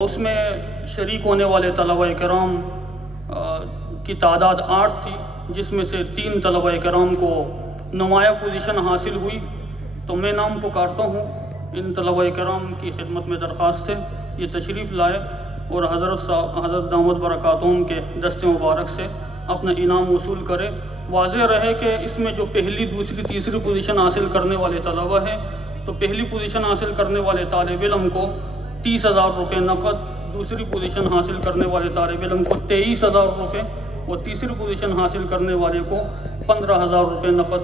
उसमें शरीक होने वाले तलबा कराम की तादाद 8 थी, जिसमें से 3 तलबा कराम को नुमाया पोजीशन हासिल हुई। तो मैं नाम पुकारता हूँ इन तलबा कराम की खिदमत में दरख्वास्त से ये तशरीफ़ लाए और हज़रत दामद बरकातुहुम के दस्ते मुबारक से अपना इनाम वसूल करे। वाज़ेह रहे कि इसमें जो पहली, दूसरी, तीसरी पोजीशन हासिल करने वाले तलबा है, तो पहली पोजीशन हासिल करने वाले तालिब इल्म को 30,000 रुपये नकद, दूसरी पोजीशन हासिल करने वाले तालिब इल्म को 23,000 रुपये और तीसरी पोजीशन हासिल करने वाले को 15,000 रुपये नकद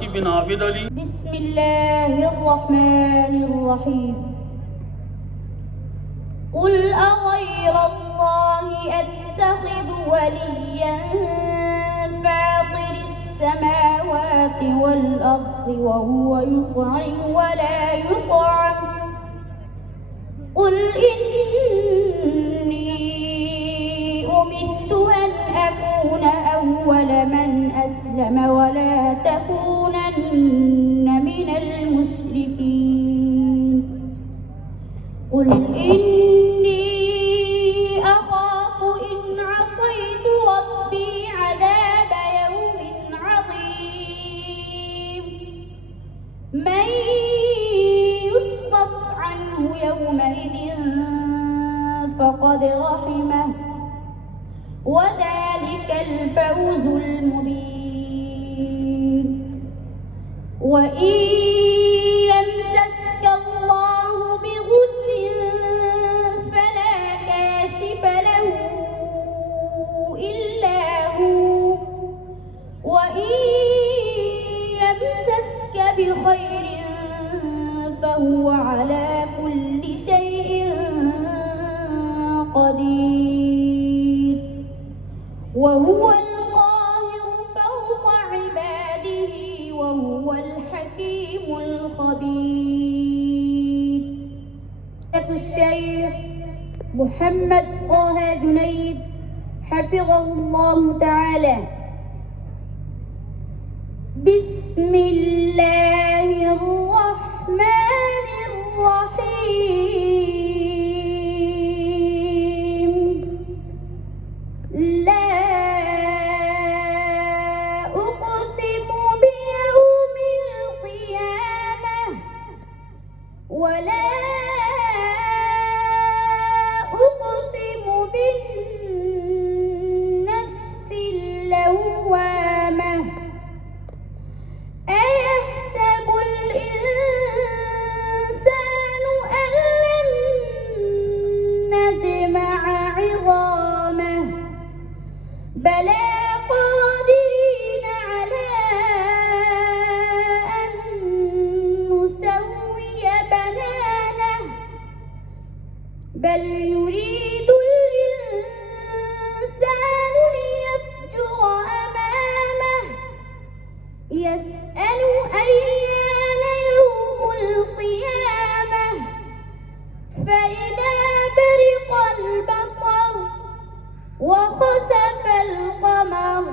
की बिन आबिद अली। बिस्मिल्लाहिर्रहमानिर्रहीम। कुल अग़ैरल्लाहि अत्तख़िज़ु वलिय्यन फ़ातिरिस समावाति वल अर्ज़ि व हुवा युत्'iमु व ला युत्'म। कुल इन्नी उमिरतु अन अकून अव्वल मन अस्लम व ला तकूनन्न मिनल मुश्रिकीन। कुल इन्नी अख़ाफ़ु इन असैतु रब्बी अज़ाब यौमिन अज़ीम। मन युस्फ़फ़ अन्हु यौमइज़िन फ़क़द रहिमह व ज़ालिकल फ़ौज़ुल मुबीन। व इन यमसस्क अल्लाहु बिग़ुर्रिन फ़ला काशिफ़ लहु इल्ला हु व इन यमसस्क बिख़ैरिन फ़हुव अला कुल्लि शैइन क़दीर। व हुवल क़ाहिरु फ़ौक़ इबादिही व हुवल हकीमुल ख़बीर। शेख मुहम्मद ताहा जुनैद हफ़िज़हुल्लाहु तआला। बिस्मिल्लाहिर्रहमानिर्रहीम। ला उक़सिमु बियौमिल क़ियामह व ला उक़सिमु बिन्नफ्सिल लव्वामह। अयहसबुल इंसानु अल्लन नजमअ इज़ामह। बला क़ादिरीन अला अन नुसव्विय बनानह। बल युरीदुल इंसानु लियफ़्जुर अमामह। यस्अलु अय्यान यौमुल क़ियामह। फ़इज़ा बरिक़ल बसर व ख़सफ़ल क़मर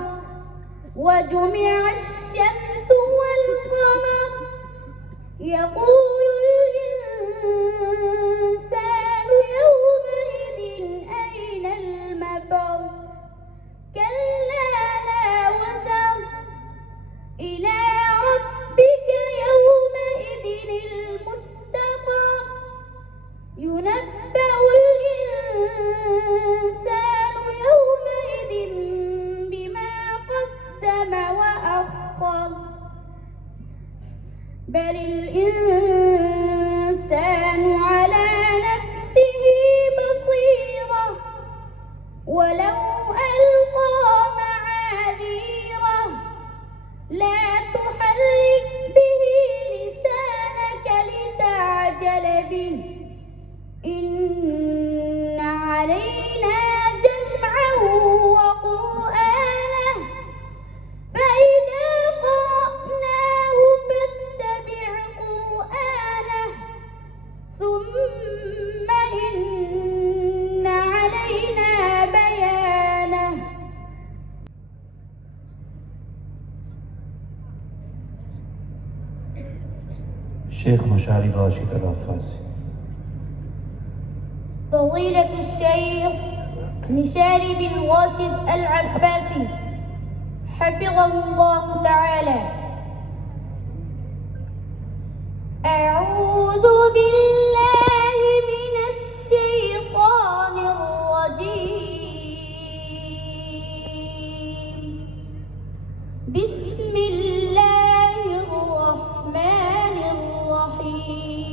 व जुमिअश शम्सु वल क़मर यक़ूलुल इंसानु यौमइज़िन अयनल मफ़र। कल्ला ला वज़र इला रब्बिक यौमइज़िनिल मुस्तक़र। युनब्बअुल इंसानु यौमइज़िन बिमा क़द्दम व अख़्ख़र। बलिल इंसानु अला नफ्सिही बसीरह वलौ अल्क़ा मआज़ीरह। ला तुहर्रिक बिही लिसानक लितअजल बिही। इन्न अलैना जमअहु व क़ुरआनह। फ़इज़ा क़रअनाहु फ़त्तबिअ क़ुरआनह। ثم إن علينا بيانه। शेख मशारी राशिद अल-अफ़ाज़ी। तो فضيلة الشيخ مشاري بن راشد العباسي حفظه الله تعالى. أعوذ بالله من الشيطان الرجيم. بسم الله الرحمن الرحيم.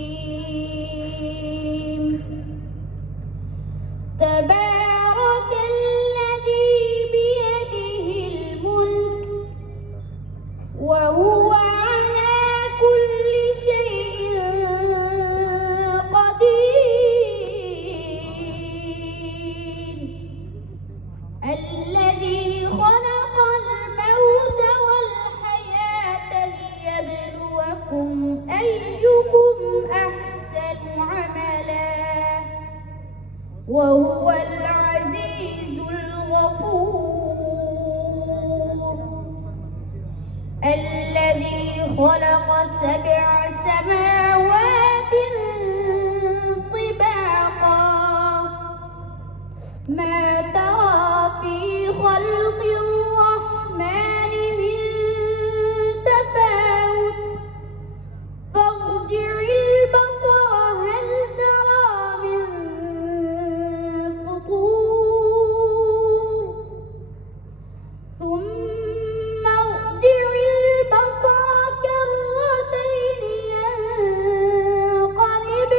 تبارك الذي بيده الملك وهو على كل شيء قدير. الذي خلق الموت والحياة ليبلوكم أيكم أحسن عملا وهو العزيز الغفور. الذي خلق 7 سماوات طباقا ما ترى في خلق الرحمن من تفاوت فارجع البصر هل ترى من فطور ثم ارجع البصر كرتين ينقلب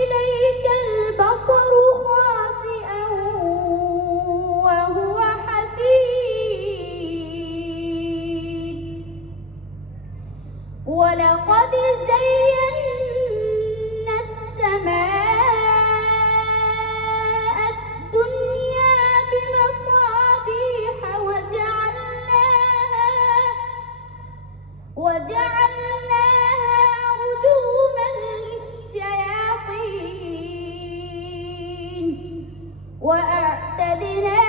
إليك البصر خاسئا وهو حسير. ولقد زينا السماء الدنيا بمصابيح وجعلناها رجوما للشياطين وأعتدنا